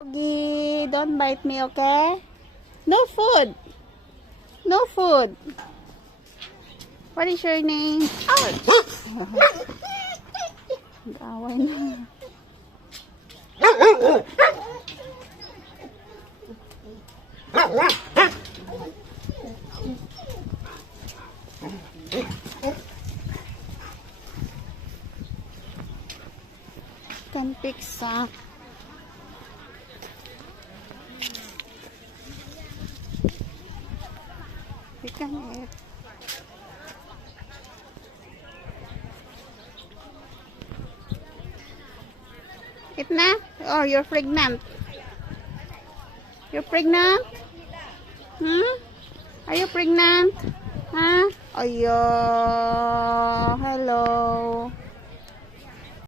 Doggy, don't bite me, okay? No food. No food. What is your name? Ouch! Away na. Can fix we can eat. Eat na? Oh, you're pregnant. You're pregnant? Hmm? Are you pregnant? Huh? Ayo. Hello.